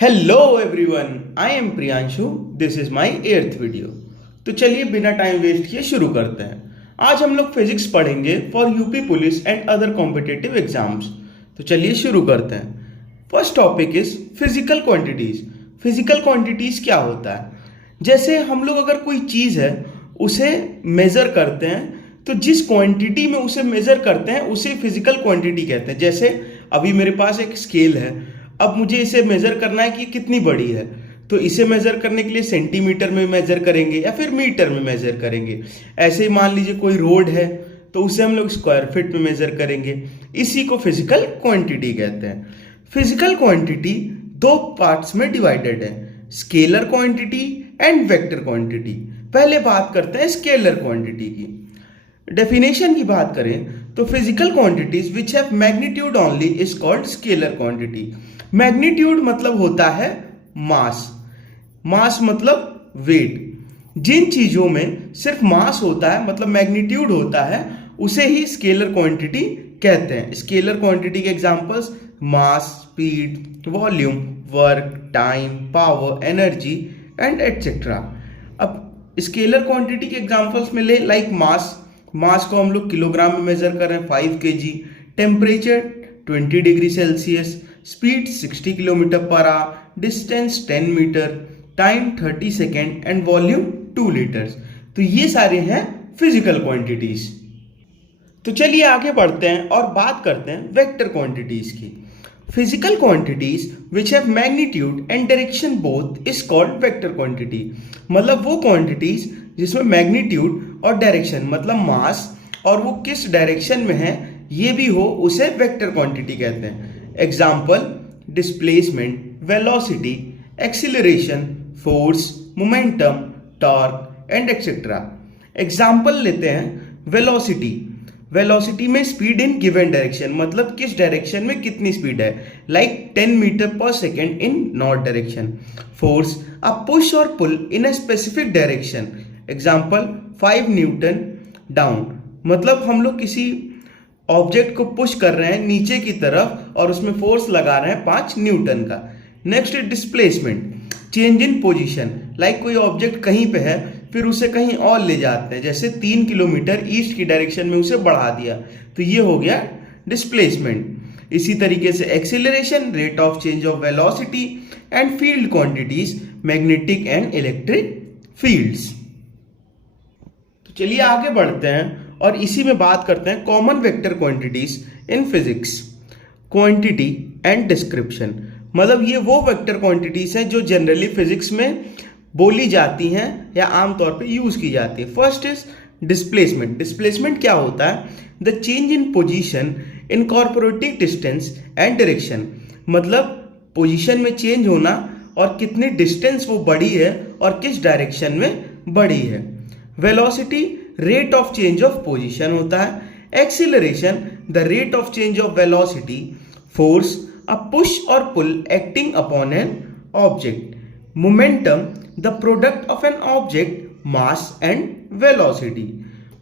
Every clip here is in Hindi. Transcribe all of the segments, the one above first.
Hello everyone, I am Priyanshu. This is my 8th video. तो चलिए बिना टाइम वेस्ट किए शुरू करते हैं। आज हम लोग फिजिक्स पढ़ेंगे for UP police and other competitive exams. तो चलिए शुरू करते हैं। First topic is physical quantities. Physical quantities क्या होता है? जैसे हम लोग अगर कोई चीज़ है उसे मेज़र करते हैं, तो जिस क्वांटिटी में उसे मेज़र करते हैं उसे फिजिकल क्वांटिटी कहते हैं। जैसे अभी मेरे पास एक स्केल है, अब मुझे इसे मेज़र करना है कि कितनी बड़ी है, तो इसे मेज़र करने के लिए सेंटीमीटर में मेज़र करेंगे या फिर मीटर में मेज़र करेंगे। ऐसे ही मान लीजिए कोई रोड है तो उसे हम लोग स्क्वायर फीट में मेज़र करेंगे। इसी को फिजिकल क्वांटिटी कहते हैं। फिजिकल क्वांटिटी दो पार्ट्स में डिवाइडेड है, scalar quantity and vector quantity. पहले बात करते हैं स्केलर क्वांटिटी की। डेफिनेशन की बात करें तो physical quantities which have magnitude only is called scalar quantity. Magnitude मतलब होता है मास, मास मतलब वेट। जिन चीजों में सिर्फ मास होता है मतलब मैग्नीट्यूड होता है उसे ही स्केलर क्वांटिटी कहते हैं। स्केलर क्वांटिटी के examples mass, speed, volume, work, time, power, energy and etcetera. अब स्केलर क्वांटिटी के एग्जांपल्स में ले लाइक मास। मास को हम लोग किलोग्राम में मेजर कर रहे हैं 5 kg, temperature 20 degree Celsius, speed 60 kilometre per hour, distance 10 metre, time 30 second and volume 2 litres. तो ये सारे हैं फिजिकल क्वांटिटीज। तो चलिए आगे बढ़ते हैं और बात करते हैं वेक्टर क्वांटिटीज की। Physical quantities which have magnitude and direction both is called vector quantity. मतलब वो क्वांटिटीज जिसमें मैग्नीट्यूड और डायरेक्शन मतलब मास और वो किस डायरेक्शन में है ये भी हो उसे वेक्टर क्वांटिटी कहते हैं। Example displacement, velocity, acceleration, force, momentum, torque and etcetera. Example लेते हैं वेलोसिटी। वेलोसिटी में स्पीड इन गिवन डायरेक्शन मतलब किस डायरेक्शन में कितनी स्पीड है, like 10 metre per second in north direction. Force a push or pull in a specific direction. Example 5 newton down मतलब हम लोग किसी ऑब्जेक्ट को पुश कर रहे हैं नीचे की तरफ और उसमें फोर्स लगा रहे हैं 5 न्यूटन का। Next is displacement, change in position. Like कोई ऑब्जेक्ट कहीं पे है फिर उसे कहीं और ले जाते हैं, जैसे 3 किलोमीटर ईस्ट की डायरेक्शन में उसे बढ़ा दिया, तो ये हो गया डिस्प्लेसमेंट। इसी तरीके से acceleration, rate of change of velocity and field quantities, magnetic and electric fields. तो चलिए आगे बढ़ते हैं और इसी में बात करते हैं common vector quantities in physics. Quantity and description मतलब ये वो वेक्टर क्वांटिटीज हैं जो जनरली फिजिक्स में बोली जाती हैं या आमतौर पे यूज की जाती है। First is displacement. डिस्प्लेसमेंट क्या होता है? The change in position incorporating distance and direction मतलब पोजीशन में चेंज होना और कितनी डिस्टेंस वो बढ़ी है और किस डायरेक्शन में बढ़ी है। Velocity rate of change of position होता है। Acceleration the rate of change of velocity. Force a push or pull acting upon an object. Momentum the product of an object mass and velocity.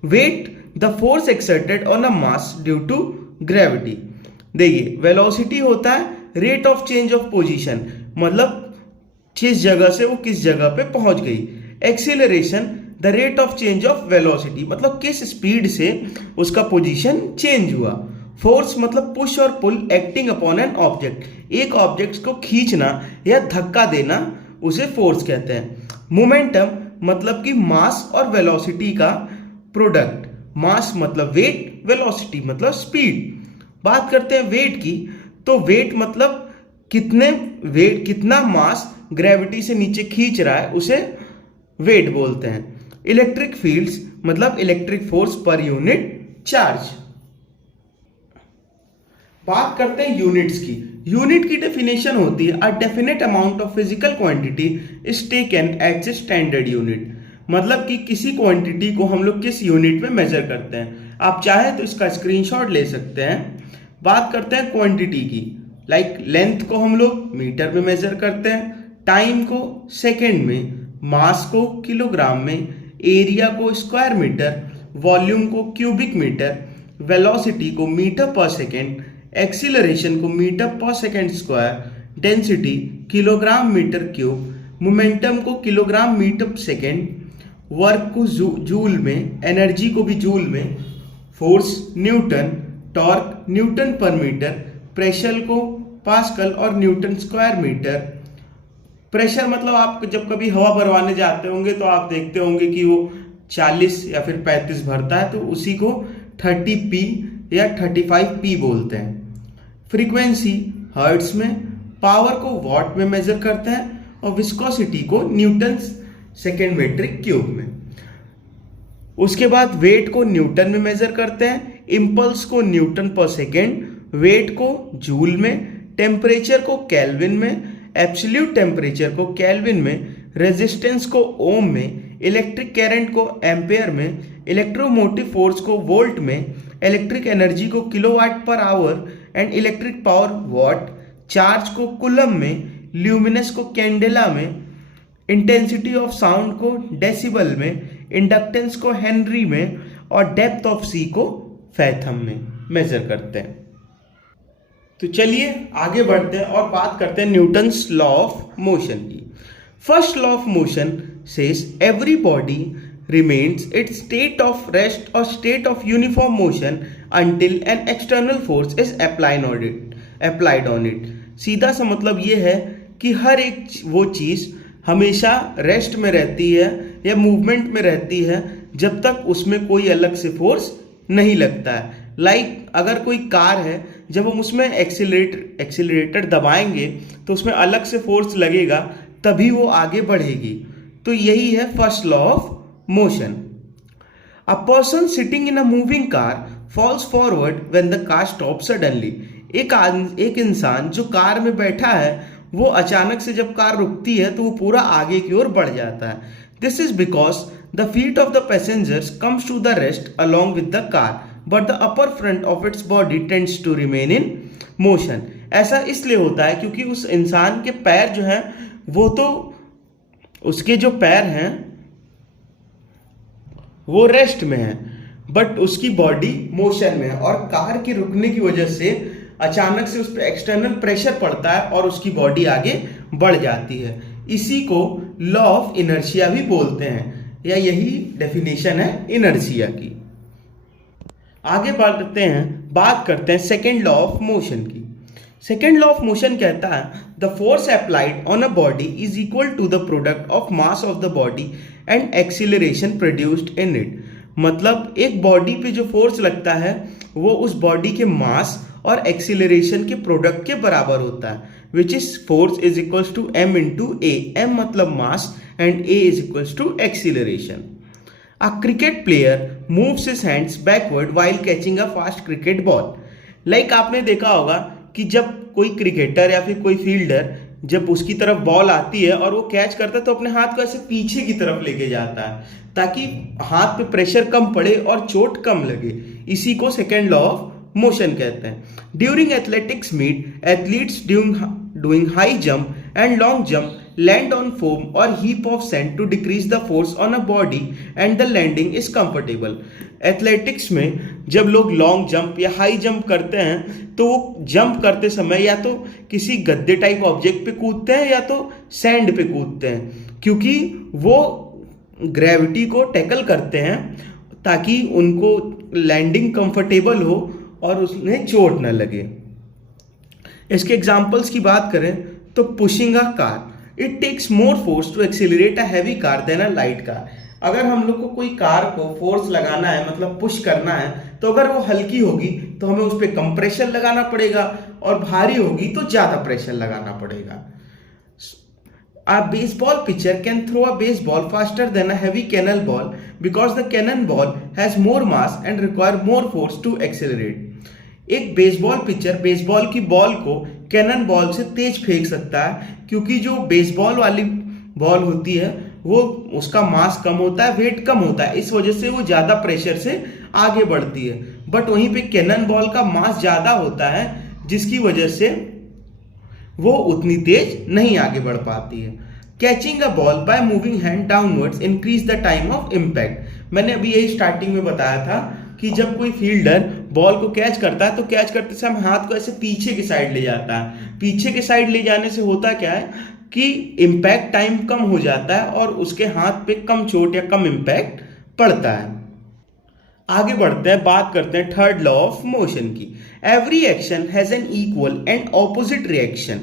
Weight the force exerted on a mass due to gravity. देखिए वेलोसिटी होता है rate of change of position मतलब किस जगह से वो किस जगह पे पहुंच गई। Acceleration the rate of change of velocity मतलब किस स्पीड से उसका पोजीशन चेंज हुआ। फोर्स मतलब push or pull acting upon an object, एक ऑब्जेक्ट को खींचना या धक्का देना उसे फोर्स कहते हैं। मोमेंटम मतलब कि मास और वेलोसिटी का प्रोडक्ट, मास मतलब वेट, वेलोसिटी मतलब स्पीड। बात करते हैं वेट की, तो वेट मतलब कितना मास ग्रेविटी से नीचे खींच रहा है उसे वेट बोलते हैं। इलेक्ट्रिक फील्ड्स मतलब electric force per unit charge. बात करते हैं यूनिट्स की। यूनिट की डेफिनेशन होती है a definite amount of physical quantity is taken as a standard unit मतलब कि किसी क्वांटिटी को हम लोग किस यूनिट में मेजर करते हैं। आप चाहे तो इसका स्क्रीनशॉट ले सकते हैं। बात करते हैं क्वांटिटी की, लाइक लेंथ को हम लोग मीटर में मेजर करते हैं, टाइम को सेकेंड में, मास को किलोग्राम में, एरिया को स्क्वायर मीटर, वॉल्यूम को क्यूबिक मीटर, वेलोसिटी को मीटर पर सेकेंड, एक्सीलरेशन को metre per second square, density kilogram metre cube, momentum को किलोग्राम मीटर सेकेंड, वर्क को जूल में, एनर्जी को भी जूल में, force newton, torque newton per metre, pressure को पास्कल और न्यूटन स्क्वायर मीटर। प्रेशर मतलब आप जब कभी हवा भरवाने जाते होंगे तो आप देखते होंगे कि वो 40 या फिर 35 भरता है, तो उसी को 30p या 35p बोलते हैं। फ्रीक्वेंसी हर्ट्ज में, पावर को वॉट में मेजर करते हैं और विस्कोसिटी को न्यूटन सेकेंड मीट्रिक क्यूब में। उसके बाद वेट को न्यूटन में मेजर करते हैं, इम्पल्स को न्यूटन पर सेकेंड, वेट को जूल में, टेम्परेचर को केल्विन में, एब्सोल्यूट टेम्परेचर को केल्विन में, रेजिस्टेंस को ओम में, इलेक्ट्रिक करंट को एम्पेयर में, इलेक्ट्रोमोटिव फोर्स को वोल्ट में, इलेक्ट्रिक एनर्जी को kilowatt per hour and electric power what, charge को कूलम में, ल्यूमिनस को कैंडेला में, इंटेंसिटी ऑफ साउंड को डेसिबल में, इंडक्टेंस को हेनरी में और डेप्थ ऑफ सी को फैथम में मेजर करते हैं। तो चलिए आगे बढ़ते हैं और बात करते हैं न्यूटन्स लॉ ऑफ मोशन की। First law of motion says every body remains its state of rest or state of uniform motion until an external force is applied on it। सीधा सा मतलब ये है कि हर एक वो चीज़ हमेशा रेस्ट में रहती है या मूवमेंट में रहती है जब तक उसमें कोई अलग से फोर्स नहीं लगता है। लाइक अगर कोई कार है, जब हम उसमें एक्सीलरेटर दबाएंगे तो उसमें अलग से फोर्स लगेगा, तभी वो आगे बढ़ेगी। तो यही है first law of motion. A person sitting in a moving car falls forward when the car stops suddenly। एक इंसान जो कार में बैठा है वो अचानक से जब कार रुकती है तो वो पूरा आगे की ओर बढ़ जाता है। This is because the feet of the passengers comes to the rest along with the car, but the upper front of its body tends to remain in motion। ऐसा इसलिए होता है क्योंकि उस इंसान के पैर जो हैं वो तो उसके जो पैर हैं वो रेस्ट में है, बट उसकी बॉडी मोशन में है और कार के रुकने की वजह से अचानक से उस पर एक्सटर्नल प्रेशर पड़ता है और उसकी बॉडी आगे बढ़ जाती है। इसी को लॉ ऑफ इनर्शिया भी बोलते हैं, या यही डेफिनेशन है इनर्शिया की। आगे बात करते हैं सेकेंड लॉ ऑफ मोशन की। सेकेंड लॉ ऑफ मोशन कहता है the force applied on a body is equal to the product of mass of the body and acceleration produced in it. मतलब एक बॉडी पे जो फोर्स लगता है वो उस बॉडी के मास और एक्सीलरेशन के प्रोडक्ट के बराबर होता है, which is force is equals to m into A. m मतलब mass and a is equals to acceleration. A cricket player moves his hands backward while catching a fast cricket ball. Like आपने देखा होगा कि जब कोई क्रिकेटर या फिर कोई फील्डर जब उसकी तरफ बॉल आती है और वो कैच करता है तो अपने हाथ को ऐसे पीछे की तरफ लेके जाता है ताकि हाथ पे प्रेशर कम पड़े और चोट कम लगे। इसी को सेकेंड लॉ ऑफ मोशन कहते हैं। During athletics meet athletes doing high jump and long jump land on foam or heap of sand to decrease the force on a body and the landing is comfortable. Athletics में जब लोग लॉन्ग जंप या हाई जंप करते हैं तो वो जंप करते समय या तो किसी गद्दे टाइप ऑब्जेक्ट पे कूदते हैं या तो सैंड पे कूदते हैं, क्योंकि वो ग्रेविटी को टैकल करते हैं ताकि उनको लैंडिंग कंफर्टेबल हो और उसमें चोट न लगे। इसके एग्जांपल्स की बात करें तो pushing a car, it takes more force to accelerate a heavy car than a light car. अगर हम लोग को कोई कार को फोर्स लगाना है मतलब पुश करना है तो अगर वो हल्की होगी तो हमें उस पर कम प्रेशर लगाना पड़ेगा और भारी होगी तो ज्यादा प्रेशर लगाना पड़ेगा। A baseball pitcher can throw a baseball faster than a heavy cannon ball because the cannon ball has more mass and require more force to accelerate। एक बेसबॉल पिचर बेसबॉल की बॉल को कैनन बॉल से तेज फेंक सकता है क्योंकि जो बेसबॉल वाली बॉल होती है वो उसका मास कम होता है, वेट कम होता है, इस वजह से वो ज़्यादा प्रेशर से आगे बढ़ती है। बट वहीं पे कैनन बॉल का मास ज़्यादा होता है जिसकी वजह से वो उतनी तेज नहीं आगे बढ़ पाती है। Catching a ball by moving hand downwards increase the time of impact. मैंने अभी यही स्टार्टिंग में बताया था कि जब कोई फील्डर बॉल को कैच करता है तो कैच करते समय हाथ को ऐसे पीछे की साइड ले जाता है। पीछे की साइड ले जाने से होता क्या है कि इम्पैक्ट टाइम कम हो जाता है और उसके हाथ पे कम चोट या कम इम्पैक्ट पड़ता है। आगे बढ़ते हैं, बात करते हैं थर्ड लॉ ऑफ मोशन की। Every action has an equal and opposite reaction.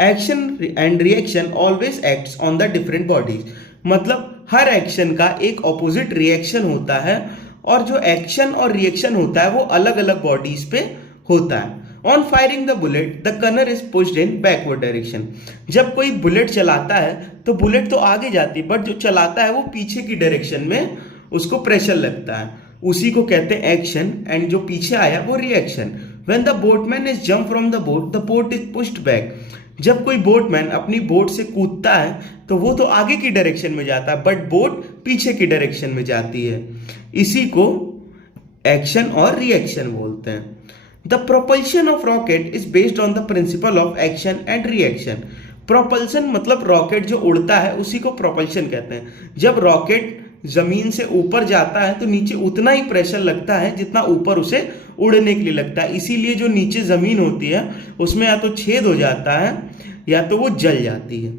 Action and reaction always acts on the different bodies. मतलब हर एक्शन का एक ऑपोजिट रिएक्शन होता है और जो एक्शन और रिएक्शन होता है वो अलग अलग बॉडीज पे होता है। On firing the bullet the gunner is pushed in backward direction. जब कोई बुलेट चलाता है तो बुलेट तो आगे जाती है, बट जो चलाता है वो पीछे की डायरेक्शन में उसको प्रेशर लगता है, उसी को कहते हैं एक्शन, एंड जो पीछे आया वो reaction. When the boatman is jump from the boat is pushed back. जब कोई बोटमैन अपनी बोट से कूदता है तो वो तो आगे की डायरेक्शन में जाता है, बट बोट पीछे की डायरेक्शन में जाती है। इसी को एक्शन और रिएक्शन बोलते हैं। The propulsion of rocket is based on the principle of action and reaction. Propulsion मतलब रॉकेट जो उड़ता है उसी को प्रोपल्शन कहते हैं। जब रॉकेट जमीन से ऊपर जाता है तो नीचे उतना ही प्रेशर लगता है जितना ऊपर उसे उड़ने के लिए लगता है। इसीलिए जो नीचे जमीन होती है उसमें या तो छेद हो जाता है या तो वो जल जाती है।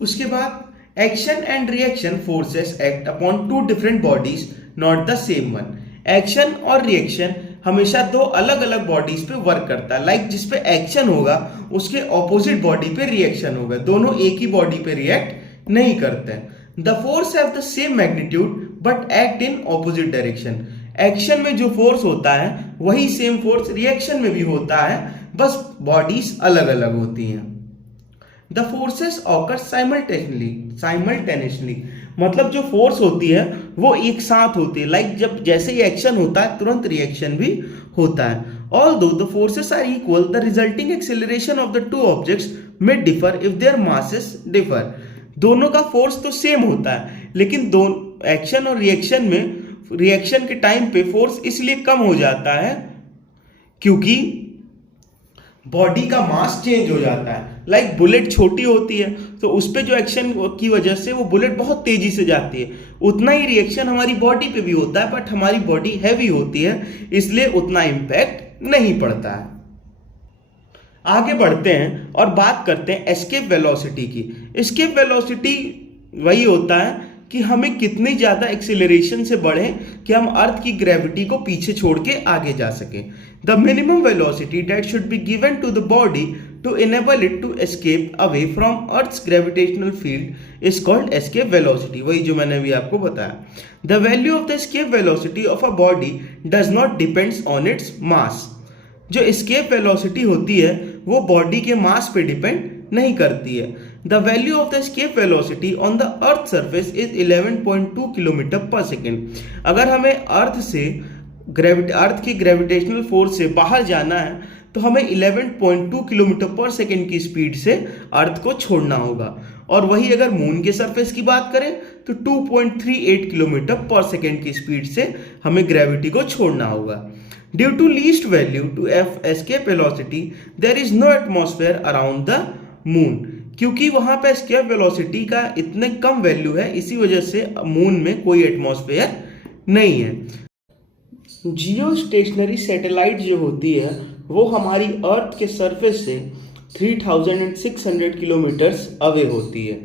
उसके बाद action and reaction forces act upon two different bodies not the same one. Action और रिएक्शन हमेशा दो अलग अलग बॉडीज पे वर्क करता है। लाइक जिस पे एक्शन होगा उसके ऑपोजिट बॉडी पे रिएक्शन होगा, दोनों एक ही बॉडी पे रिएक्ट नहीं करते हैं। The force have the same magnitude but act in opposite direction. Action में जो फोर्स होता है वही सेम फोर्स रिएक्शन में भी होता है, बस बॉडीज अलग अलग होती हैं। The forces occur simultaneously. मतलब जो फोर्स होती है वो एक साथ होती है। लाइक जब जैसे ही एक्शन होता है तुरंत रिएक्शन भी होता है। Although the forces are equal the resulting acceleration of the two objects may differ if their masses differ. दोनों का फोर्स तो सेम होता है लेकिन दोनों एक्शन और रिएक्शन में रिएक्शन के टाइम पे फोर्स इसलिए कम हो जाता है क्योंकि बॉडी का मास चेंज हो जाता है। लाइक बुलेट छोटी होती है तो उस पर जो एक्शन की वजह से वो बुलेट बहुत तेजी से जाती है, उतना ही रिएक्शन हमारी बॉडी पे भी होता है, बट हमारी बॉडी हैवी होती है इसलिए उतना इम्पैक्ट नहीं पड़ता है। आगे बढ़ते हैं और बात करते हैं एस्केप वेलोसिटी की। एस्केप वेलोसिटी वही होता है कि हमें कितनी ज़्यादा एक्सेलरेशन से बढ़े कि हम अर्थ की ग्रेविटी को पीछे छोड़ के आगे जा सकें। The minimum velocity that should be given to the body to enable it to escape away from earth's gravitational field is called escape velocity. वही जो मैंने अभी आपको बताया। The value of the escape velocity of a body does not depends on its mass. जो एस्केप वेलोसिटी होती है वो बॉडी के मास पे डिपेंड नहीं करती है। The value of the escape velocity on the earth surface is 11.2 kilometre पर सेकेंड। अगर हमें अर्थ की ग्रेविटेशनल फोर्स से बाहर जाना है तो हमें 11.2 किलोमीटर पर सेकेंड की स्पीड से अर्थ को छोड़ना होगा। और वही अगर मून के सरफेस की बात करें तो 2.38 किलोमीटर पर सेकेंड की स्पीड से हमें ग्रेविटी को छोड़ना होगा। Due to least value to escape velocity, there is no atmosphere around the moon। क्योंकि वहां पे escape velocity का इतने कम वैल्यू है इसी वजह से मून में कोई एटमॉस्फेयर नहीं है। जियो स्टेशनरी सैटेलाइट जो होती है वो हमारी अर्थ के सरफेस से 3600 किलोमीटर्स अवे होती है।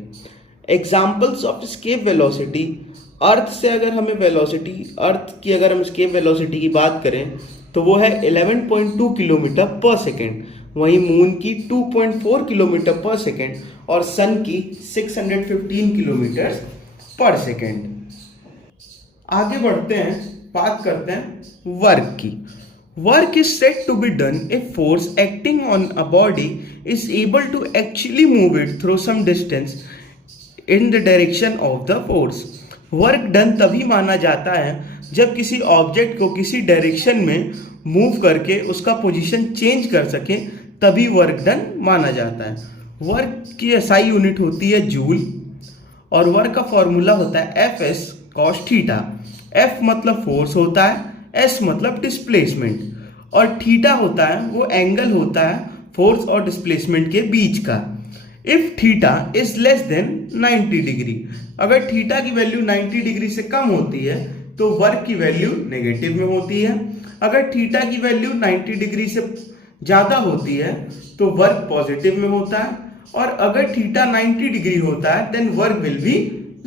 एग्जाम्पल्स ऑफ escape velocity, अर्थ से अगर हमें वेलोसिटी अर्थ की अगर हम escape velocity की बात करें तो वो है 11.2 किलोमीटर पर सेकेंड, वहीं मून की 2.4 किलोमीटर पर सेकेंड और सन की 615 किलोमीटर पर सेकेंड। आगे बढ़ते हैं, बात करते हैं वर्क की। Work is set to be done if force acting on a body is able to actually move it through some distance in the direction of the force. Work done तभी माना जाता है जब किसी ऑब्जेक्ट को किसी डायरेक्शन में मूव करके उसका पोजीशन चेंज कर सके, तभी वर्क डन माना जाता है। वर्क की एसआई यूनिट होती है जूल और वर्क का फॉर्मूला होता है एफ कॉस थीटा। एफ मतलब फोर्स होता है, एस मतलब डिस्प्लेसमेंट और थीटा होता है वो एंगल होता है फोर्स और डिस्प्लेसमेंट के बीच का। If theta is less than 90 degree, अगर थीटा की वैल्यू 90 डिग्री से कम होती है तो वर्क की वैल्यू नेगेटिव में होती है। अगर थीटा की वैल्यू 90 डिग्री से ज्यादा होती है तो वर्क पॉजिटिव में होता है, और अगर थीटा 90 डिग्री होता है देन वर्क विल बी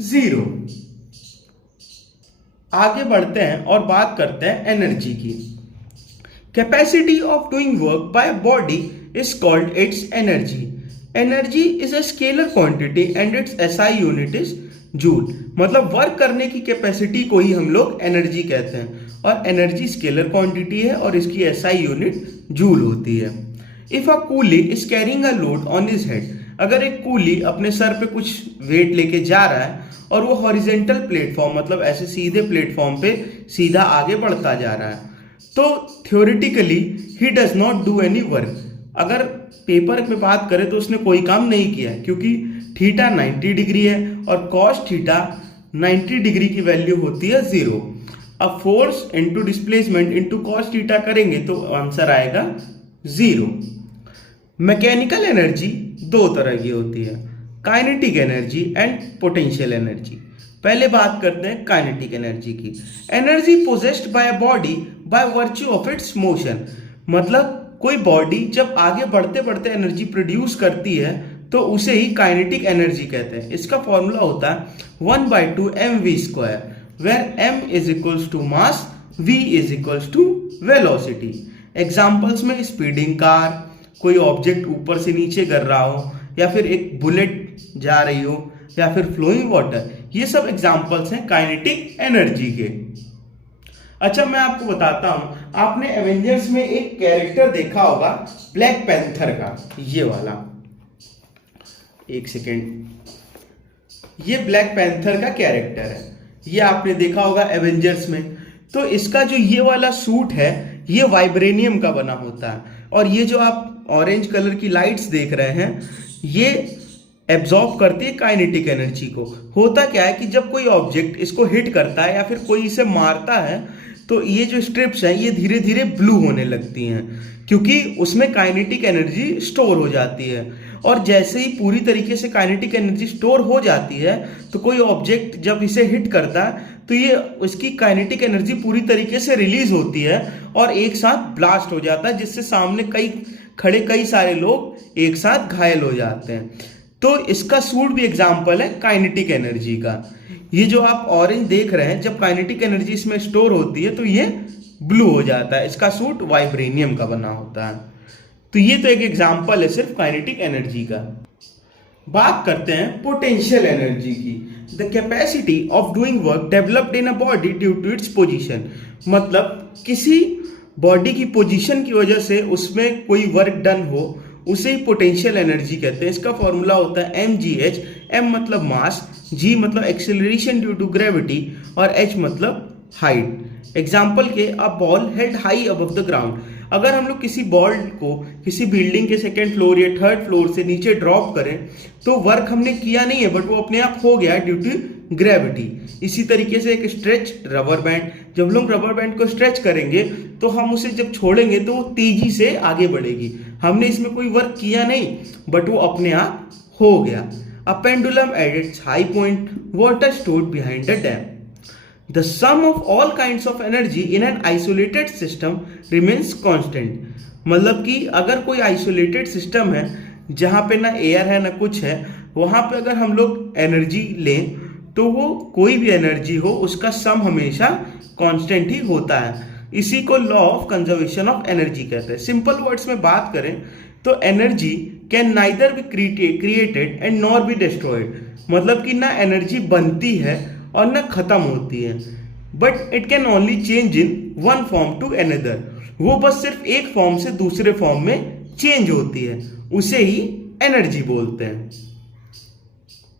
0। आगे बढ़ते हैं और बात करते हैं एनर्जी की। Capacity of doing work by body is called its energy. Energy is a scalar quantity and it's SI unit is joule. मतलब वर्क करने की कैपेसिटी को ही हम लोग एनर्जी कहते हैं, और एनर्जी स्केलर क्वांटिटी है और इसकी एसआई यूनिट जूल होती है। If a coolie is carrying a load on his head, अगर एक कूली अपने सर पे कुछ वेट लेके जा रहा है और वो हॉरिजेंटल प्लेटफॉर्म मतलब ऐसे सीधे प्लेटफॉर्म पे सीधा आगे बढ़ता जा रहा है, तो theoretically he does not do any work. अगर पेपर में बात करें तो उसने कोई काम नहीं किया है, क्योंकि थीटा 90 डिग्री है और कॉस थीटा 90 डिग्री की वैल्यू होती है 0। अब force into displacement into cos theta करेंगे तो आंसर आएगा 0। मैकेनिकल एनर्जी दो तरह की होती है, kinetic energy and potential energy. पहले बात करते हैं काइनेटिक एनर्जी की। Energy possessed by a body by virtue of its motion, मतलब कोई बॉडी जब आगे बढ़ते बढ़ते एनर्जी प्रोड्यूस करती है तो उसे ही काइनेटिक एनर्जी कहते हैं। इसका फॉर्मूला होता है 1/2 mv², where m is equals to mass, v is equals to velocity. Examples में स्पीडिंग कार, कोई ऑब्जेक्ट ऊपर से नीचे गिर रहा हो, या फिर एक बुलेट जा रही हो, या फिर फ्लोइंग वाटर, ये सब एग्जाम्पल्स हैं काइनेटिक एनर्जी के। अच्छा, मैं आपको बताता हूं, आपने एवेंजर्स में एक कैरेक्टर देखा होगा ब्लैक पैंथर का, ये वाला, एक सेकेंड, ये ब्लैक पैंथर का कैरेक्टर है, ये आपने देखा होगा एवेंजर्स में। तो इसका जो ये वाला सूट है ये वाइब्रेनियम का बना होता है, और ये जो आप ऑरेंज कलर की लाइट्स देख रहे हैं ये एब्जॉर्ब करती है काइनेटिक एनर्जी को। होता क्या है कि जब कोई ऑब्जेक्ट इसको हिट करता है या फिर कोई इसे मारता है तो ये जो स्ट्रिप्स हैं ये धीरे धीरे ब्लू होने लगती हैं, क्योंकि उसमें काइनेटिक एनर्जी स्टोर हो जाती है। और जैसे ही पूरी तरीके से काइनेटिक एनर्जी स्टोर हो जाती है तो कोई ऑब्जेक्ट जब इसे हिट करता है तो ये उसकी काइनेटिक एनर्जी पूरी तरीके से रिलीज होती है और एक साथ ब्लास्ट हो जाता है, जिससे सामने कई सारे लोग एक साथ घायल हो जाते हैं। तो इसका सूट भी एग्जाम्पल है काइनेटिक एनर्जी का। ये जो आप ऑरेंज देख रहे हैं, जब काइनेटिक एनर्जी इसमें स्टोर होती है तो ये ब्लू हो जाता है। इसका सूट वाइब्रेनियम का बना होता है। तो ये तो एक एग्जाम्पल है सिर्फ काइनेटिक एनर्जी का। बात करते हैं पोटेंशियल एनर्जी की। The capacity of doing work developed in a body due to its position, मतलब किसी बॉडी की पोजीशन की वजह से उसमें कोई वर्क डन हो, उसे ही पोटेंशियल एनर्जी कहते हैं। इसका फॉर्मूला होता है mgh, m मतलब मास, g मतलब एक्सेलरेशन ड्यू टू ग्रेविटी, और h मतलब हाइट। एग्जाम्पल के, a ball held high above the ground, अगर हम लोग किसी बॉल को किसी बिल्डिंग के सेकेंड फ्लोर या थर्ड फ्लोर से नीचे ड्रॉप करें तो वर्क हमने किया नहीं है, बट वो अपने आप हो गया ड्यू टू ग्रेविटी। इसी तरीके से एक स्ट्रेच रबर बैंड, जब लोग रबर बैंड को स्ट्रेच करेंगे तो हम उसे जब छोड़ेंगे तो वो तेजी से आगे बढ़ेगी। हमने इसमें कोई वर्क किया नहीं, बट वो अपने आप हो गया। A pendulum at its high point, water stored behind the dam. The sum of all kinds of energy in an isolated system remains constant, मतलब कि अगर कोई आइसोलेटेड सिस्टम है जहाँ पे ना एयर है ना कुछ है, वहाँ पे अगर हम लोग एनर्जी लें तो वो कोई भी एनर्जी हो उसका सम हमेशा कांस्टेंट ही होता है। इसी को law of conservation of energy कहते हैं। सिंपल वर्ड्स में बात करें तो energy can neither be created and nor be destroyed, मतलब कि ना एनर्जी बनती है और न खत्म होती है, but it can only change in one form to another, वो बस सिर्फ एक फॉर्म से दूसरे फॉर्म में चेंज होती है, उसे ही एनर्जी बोलते हैं।